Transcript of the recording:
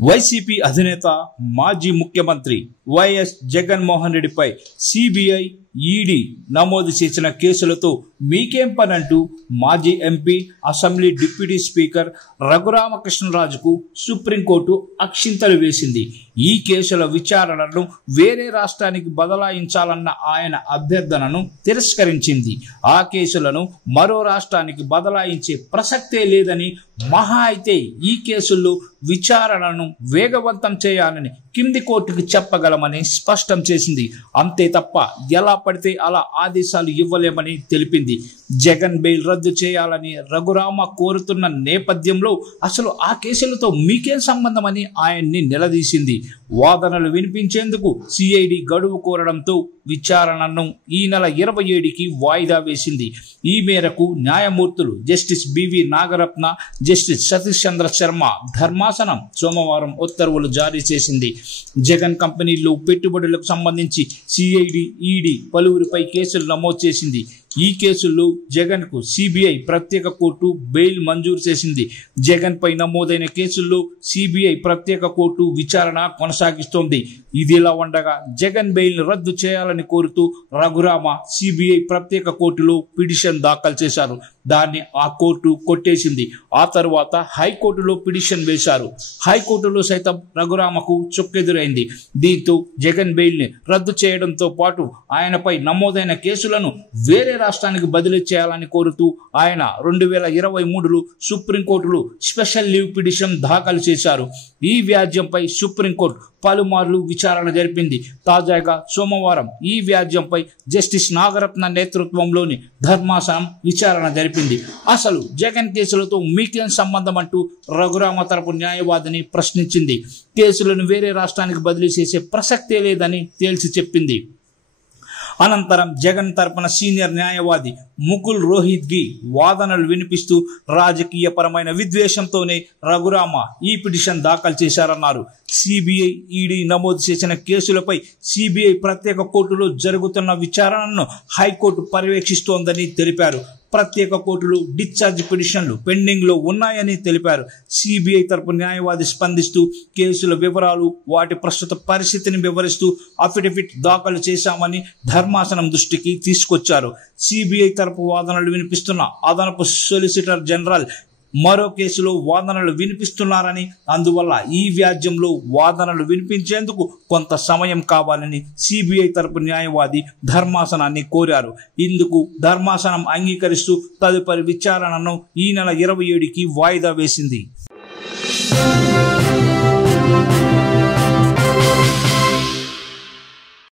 YCP అధినేత మాజీ ముఖ్యమంత్రి వైఎస్ జగన్మోహన్ రెడ్డిపై సిబిఐ ఈడీ నమోదు చేసిన కేసులతో మీకేం పనంటూ మాజీ ఎంపీ అసెంబ్లీ డిప్యూటీ స్పీకర్ రఘురామకృష్ణరాజుకు సుప్రీంకోర్టు అక్షింతలు వేసింది. ఈ కేసుల విచారణను వేరే రాష్ట్రానికి బదలాయించాలన్న ఆయన అభ్యర్థనను తిరస్కరించింది. ఆ కేసులను మరో రాష్ట్రానికి బదలాయించే ప్రసక్తే లేదని, మహా అయితే ఈ కేసుల్లో విచారణను వేగవంతం చేయాలని కింది కోర్టుకు చెప్పగలమని స్పష్టం చేసింది. అంతే తప్ప ఎలా పడితే అలా ఆదేశాలు ఇవ్వలేమని తెలిపింది. జగన్ బెయిల్ రద్దు చేయాలని రఘురామ కోరుతున్న నేపథ్యంలో అసలు ఆ కేసులతో మీకేం సంబంధమని ఆయన్ని నిలదీసింది. వాదనలు వినిపించేందుకు సిఐడి గడువు కోరడంతో విచారణను ఈ నెల 27కి వాయిదా వేసింది. ఈ మేరకు న్యాయమూర్తులు justice B V Nagarathna, justice Satish Chandra Sharma ధర్మాసనం సోమవారం ఉత్తర్వులు జారీ చేసింది. జగన్ కంపెనీలో పెట్టుబడులకు సంబంధించి సిఐడి, ఈడీ పలువురిపై కేసులు నమోదు చేసింది. ఈ కేసుల్లో జగన్ కు సిబిఐ ప్రత్యేక కోర్టు బెయిల్ మంజూరు చేసింది. జగన్ పై నమోదైన కేసుల్లో సిబిఐ ప్రత్యేక కోర్టు విచారణ కొనసాగిస్తోంది. ఇదిలా ఉండగా జగన్ బెయిల్ రద్దు చేయాలని కోరుతూ రఘురామ సిబిఐ ప్రత్యేక కోర్టులో పిటిషన్ దాఖలు చేశారు. దాన్ని ఆ కోర్టు కొట్టేసింది. ఆ తర్వాత హైకోర్టులో పిటిషన్ వేశారు. హైకోర్టులో సైతం రఘురామకు చుక్కెదురైంది. దీంతో జగన్ బెయిల్ ని రద్దు చేయడంతో పాటు ఆయనపై నమోదైన కేసులను వేరే రాష్ట్రానికి బదిలీ చేయాలని కోరుతూ ఆయన 2023లో సుప్రీంకోర్టులో స్పెషల్ లీవ్ పిటిషన్ దాఖలు చేశారు. ఈ వ్యాజ్యంపై సుప్రీంకోర్టు పలుమార్లు విచారణ జరిపింది. తాజాగా సోమవారం ఈ వ్యాజ్యంపై జస్టిస్ నాగరత్న నేతృత్వంలోని ధర్మాసనం విచారణ జరిపింది. అసలు జగన్ కేసులతో మీకేం సంబంధం అంటూ రఘురామ తరపు న్యాయవాదిని ప్రశ్నించింది. కేసులను వేరే రాష్ట్రానికి బదిలీ చేసే ప్రసక్తే లేదని తేల్చి చెప్పింది. అనంతరం జగన్ తరపున సీనియర్ న్యాయవాది ముకుల్ రోహిత్గి వాదనలు వినిపిస్తూ రాజకీయపరమైన విద్వేషంతోనే రఘురామ ఈ పిటిషన్ దాఖలు చేశారన్నారు. సిబిఐ, ఈడీ నమోదు చేసిన కేసులపై సిబిఐ ప్రత్యేక కోర్టులో జరుగుతున్న విచారణను హైకోర్టు పర్యవేక్షిస్తోందని తెలిపారు. ప్రత్యేక కోర్టులో డిశ్చార్జ్ పిటిషన్లు పెండింగ్ లో ఉన్నాయని తెలిపారు. సిబిఐ తరపు న్యాయవాది స్పందిస్తూ కేసుల వివరాలు, వాటి ప్రస్తుత పరిస్థితిని వివరిస్తూ అఫిడవిట్ దాఖలు చేశామని ధర్మాసనం దృష్టికి తీసుకొచ్చారు. సిబిఐ తరపు వాదనలు వినిపిస్తున్న అదనపు సొలిసిటర్ జనరల్ మరో కేసులో వాదనలు వినిపిస్తున్నారని, అందువల్ల ఈ వ్యాజ్యంలో వాదనలు వినిపించేందుకు కొంత సమయం కావాలని సిబిఐ తరపు న్యాయవాది ధర్మాసనాన్ని కోరారు. ఇందుకు ధర్మాసనం అంగీకరిస్తూ తదుపరి విచారణను ఈ నెల 27కి వాయిదా వేసింది.